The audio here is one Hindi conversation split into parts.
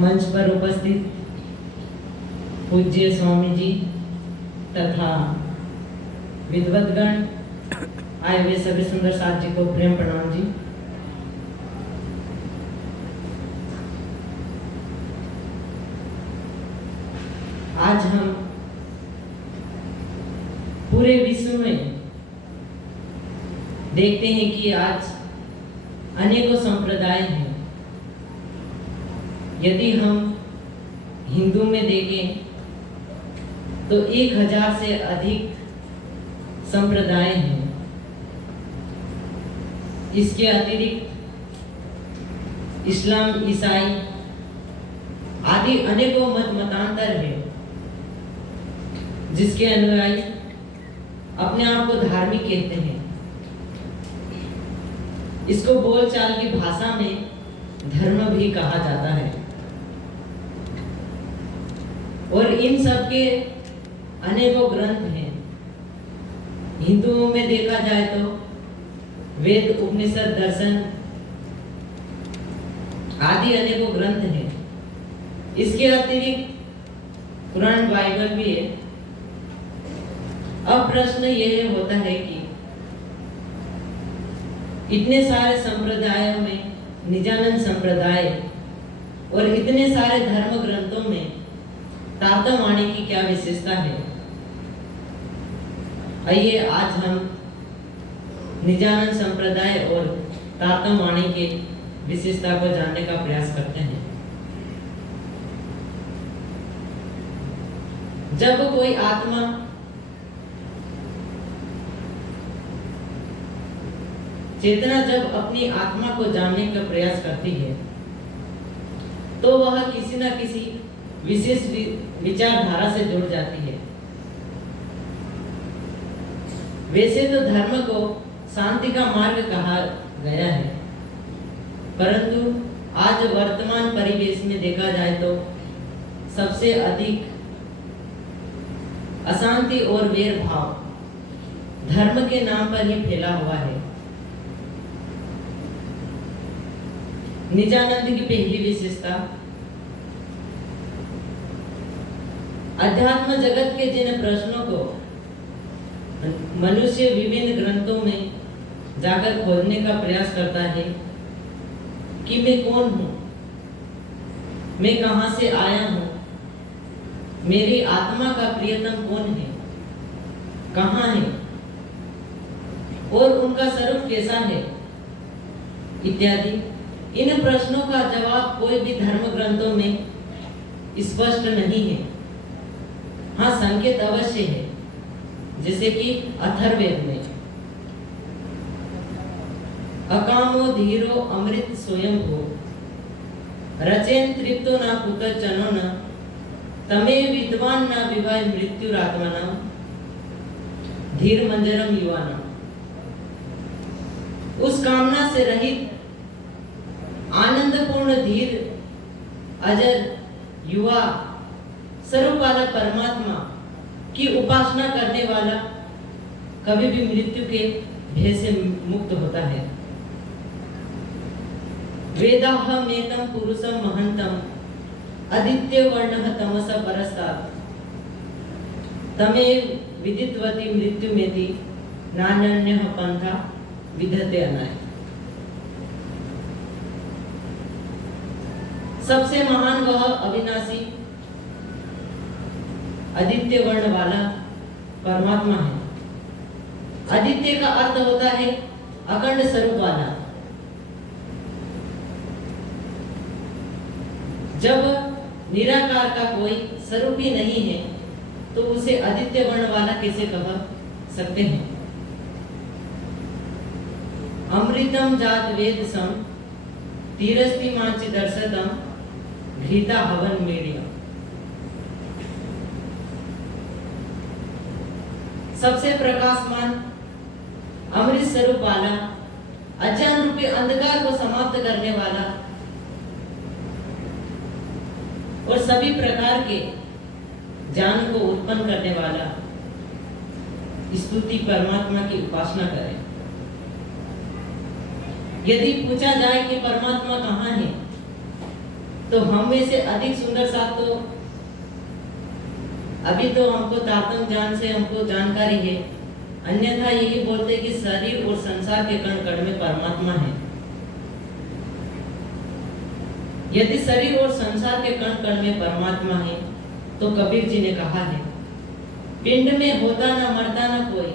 मंच पर उपस्थित पूज्य स्वामी जी तथा विद्वद्गण, आए हुए सभी सुंदर साथ जी को प्रेम प्रणाम जी। आज हम पूरे विश्व में देखते हैं कि आज अनेकों संप्रदाय हैं। यदि हम हिंदू में देखें तो 1000 से अधिक संप्रदाय हैं। इसके अतिरिक्त इस्लाम, ईसाई आदि अनेकों मतांतर हैं, जिसके अनुयायी अपने आप को धार्मिक कहते हैं। इसको बोलचाल की भाषा में धर्म भी कहा जाता है। और इन सब के अनेकों ग्रंथ हैं। हिंदुओं में देखा जाए तो वेद, उपनिषद, दर्शन आदि अनेकों ग्रंथ हैं। इसके अतिरिक्त कुरान, बाइबल भी है। अब प्रश्न यह होता है कि इतने सारे संप्रदायों में निजानंद संप्रदाय और इतने सारे धर्म ग्रंथों में तारतम्यवाणी की क्या विशेषता है। आइए आज हम निजानंद संप्रदाय और तारतम्यवाणी के विशेषता को जानने का प्रयास करते हैं। जब कोई आत्मा चेतना जब अपनी आत्मा को जानने का प्रयास करती है तो वह किसी न किसी विशेष विचारधारा से जुड़ जाती है। वैसे तो धर्म को शांति का मार्ग कहा गया है, परंतु आज वर्तमान परिवेश में देखा जाए तो सबसे अधिक अशांति और वैर भाव धर्म के नाम पर ही फैला हुआ है। निजानंद की पहली विशेषता, अध्यात्म जगत के जिन प्रश्नों को मनुष्य विभिन्न ग्रंथों में जाकर खोजने का प्रयास करता है कि मैं कौन हूँ, मैं कहाँ से आया हूँ, मेरी आत्मा का प्रियतम कौन है, कहाँ है और उनका स्वरूप कैसा है इत्यादि। इन प्रश्नों का जवाब कोई भी धर्म ग्रंथों में स्पष्ट नहीं है। हाँ, संकेत अवश्य है, जैसे कि अथर्ववेद में अकामो धीरो अमृत स्वयं हो रचेन तृप्तो न कुतचनो न तमे विद्वान न विवाह मृत्युरात्मना धीर मंजरम युवानम। उस कामना से रहित आनंदपूर्ण धीर अजर युवा स्वरूप वाला परमात्मा की उपासना करने वाला कभी भी मृत्यु के भय से मुक्त होता है। वेदाहमेकं पुरुषं महंतम आदित्य वर्णः तमसा परस्तात् तमेव विदित्वति मृत्युमेति नान्यः पंथा विद्यते अनाय। सबसे महान वह अविनाशी आदित्य वर्ण वाला परमात्मा है। आदित्य का अर्थ होता है अखंड स्वरूप वाला। जब निराकार का कोई स्वरूप ही नहीं है तो उसे आदित्य वर्ण वाला कैसे कह सकते हैं। अमृतम जात वेद सम तीरस्ति मांच दर्शतम घृता हवन मेडिया। सबसे प्रकाशमान अमृत स्वरूप वाला, अज्ञान रूपी अंधकार को समाप्त करने वाला और सभी प्रकार के ज्ञान को उत्पन्न करने वाला स्तुति परमात्मा की उपासना करें। यदि पूछा जाए कि परमात्मा कहाँ है तो हम में से अधिक सुंदर साथ तो अभी तो हमको तातम जान से हमको जानकारी है, अन्यथा यही बोलते कि शरीर और संसार के कण कण में परमात्मा है। यदि शरीर और संसार के कण कण में परमात्मा है तो कबीर जी ने कहा है, पिंड में होता न मरता न कोई,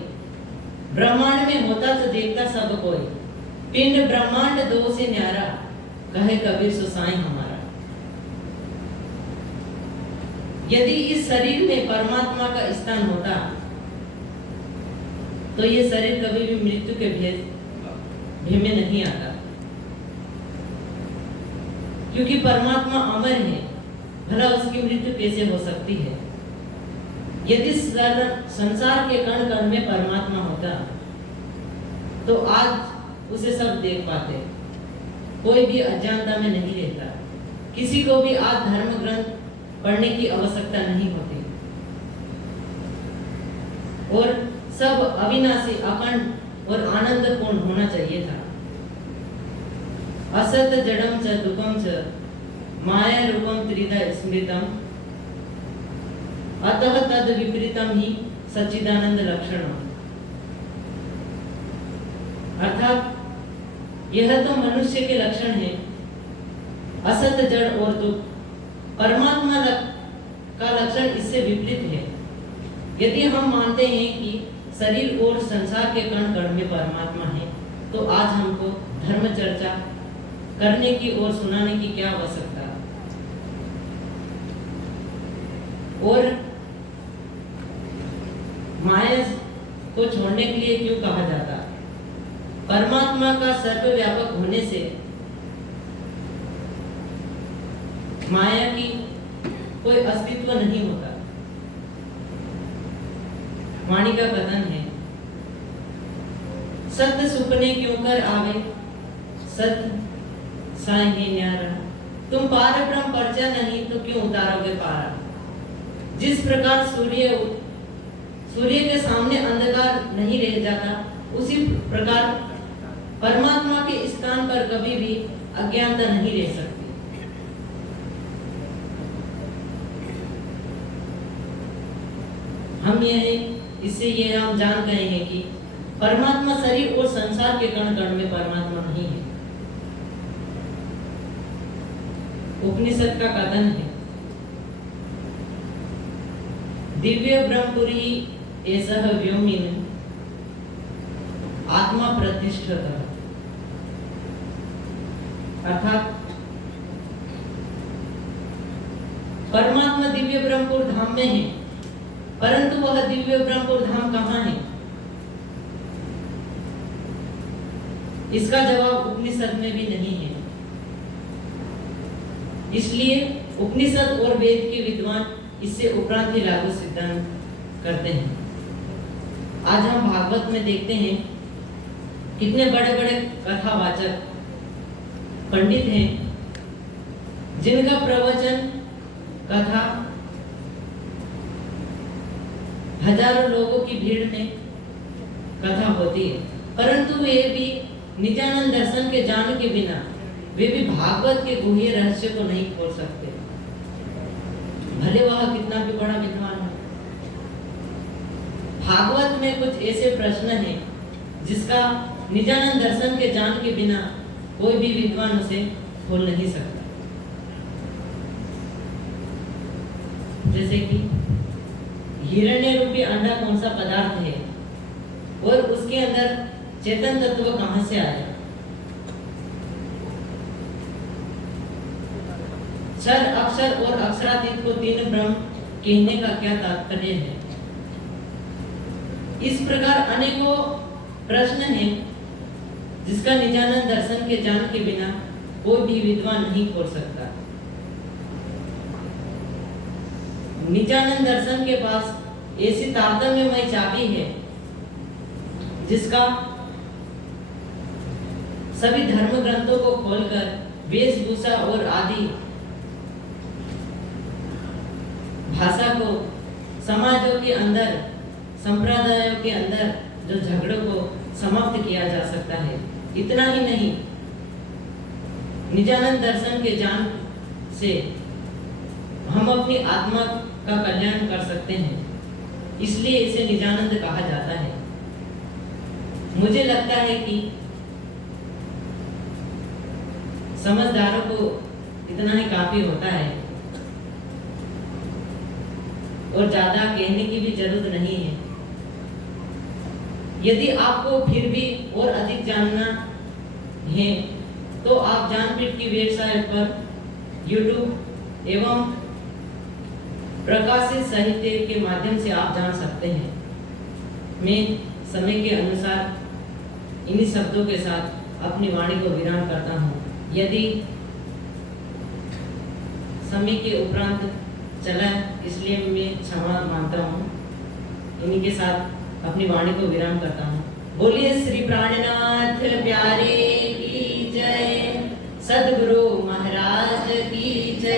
ब्रह्मांड में होता तो देखता सब कोई, पिंड ब्रह्मांड दो से न्यारा, कहे कबीर सो साईं हमारा। यदि इस शरीर में परमात्मा का स्थान होता तो ये शरीर कभी भी मृत्यु के भेद में नहीं आता, क्योंकि परमात्मा अमर है, भला उसकी मृत्यु कैसे हो सकती है। यदि संसार के कण कण में परमात्मा होता तो आज उसे सब देख पाते, कोई भी अज्ञानता में नहीं रहता, किसी को भी आज धर्म ग्रंथ पढ़ने की आवश्यकता नहीं होती और सब अविनाशी, अखंड और आनंद पूर्ण होना चाहिए था। असत जड़म च दुखम च माया रूपम त्रिधा स्मृतम अतः तद विपरीतम ही सच्चिदानंद लक्षणम। अर्थात यह तो मनुष्य के लक्षण है, असत जड़ और दुख। परमात्मा का लक्षण इससे विपरीत है। यदि हम मानते हैं कि शरीर और संसार के कण कण में परमात्मा है तो आज हमको धर्म चर्चा करने की और सुनाने की क्या आवश्यकता, और माया को छोड़ने के लिए क्यों कहा जाता। परमात्मा का सर्वव्यापक होने से माया की कोई अस्तित्व नहीं होता। वाणी का कथन है, सत्य सुपने क्यों कर आवे, सत्य साईं है न्यारा, तुम पार ब्रह्म परचा नहीं तो क्यों उतारोगे पारा। जिस प्रकार सूर्य के सामने अंधकार नहीं रह जाता, उसी प्रकार परमात्मा के स्थान पर कभी भी अज्ञानता नहीं रह सकती। हम इससे ये हम जान गए हैं कि परमात्मा शरीर और संसार के कण कण में परमात्मा नहीं है। उपनिषद का कथन है, दिव्य ब्रह्मपुरी एसह व्योमिन आत्मा प्रतिष्ठित। अर्थात परमात्मा दिव्य ब्रह्मपुर धाम में है, परंतु वह दिव्य ब्रह्मपुर धाम कहाँ है, इसका जवाब उपनिषद में भी नहीं है। इसलिए उपनिषद और वेद के विद्वान इससे उपरांत ही लागू सिद्धांत करते हैं। आज हम भागवत में देखते हैं कितने बड़े बड़े कथावाचक पंडित हैं जिनका प्रवचन कथा हजारों लोगों की भीड़ में कथा होती है, परंतु वे भी निजानंद दर्शन के जान के बिना वे भी भागवत के गुह्य रहस्य को नहीं खोल सकते, भले वह कितना भी बड़ा विद्वान है। भागवत में कुछ ऐसे प्रश्न हैं जिसका निजानंद दर्शन के जान के बिना कोई भी विद्वान उसे खोल नहीं सकता। जैसे कि हिरण्य रूपी अंडा कौन सा पदार्थ है और उसके अंदर चेतन तत्व कहां से आया। क्षर अक्षर और अक्षरातीत को तीन ब्रह्म कहने का क्या तात्पर्य है। इस प्रकार अनेकों प्रश्न हैं जिसका निजानंद दर्शन के जान के बिना कोई भी विद्वान नहीं खोल सकता। निजानंद दर्शन के पास ऐसी तारतम्यमय चाबी है जिसका सभी धर्म ग्रंथों को खोलकर वेशभूषा और आदि भाषा को समाजों के अंदर, संप्रदायों के अंदर जो झगड़ों को समाप्त किया जा सकता है। इतना ही नहीं, निजानंद दर्शन के जान से हम अपनी आत्मा का कल्याण कर सकते हैं, इसलिए इसे निजानंद कहा जाता है। मुझे लगता है कि समझदारों को इतना ही काफी होता है और ज्यादा कहने की भी जरूरत नहीं है। यदि आपको फिर भी और अधिक जानना है तो आप ज्ञानपीठ की वेबसाइट पर YouTube एवं प्रकाशित साहित्य के माध्यम से आप जान सकते हैं। मैं समय के अनुसार इन्हीं शब्दों के साथ अपनी वाणी को विराम करता हूँ। यदि समय के उपरांत चला इसलिए मैं क्षमा मांगता हूँ। इन्हीं के साथ अपनी वाणी को विराम करता हूँ। बोलिए श्री प्राणनाथ प्यारे की जय, सद्गुरु महाराज की जय।